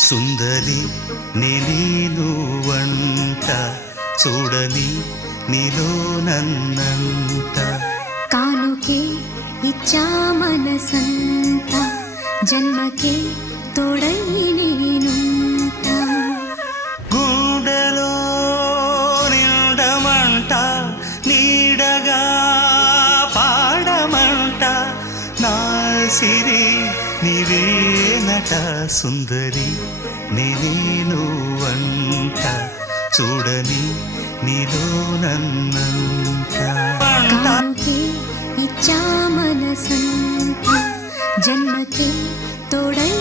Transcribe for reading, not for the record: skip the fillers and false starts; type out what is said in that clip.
సుందరి నేను వంట చూడని నీలో నన్నంత కానుకే ఇచ్చా మనసంత జన్మకే తోడై నేనుంటా గుండెలో నిండమంట నీడగా పాడమంట నా సిరి నీవేనట సుందరి నేను వంట చూడని నీలో నన్నంత కానుకే ఇచ్చా మనసంత జన్మకే తోడై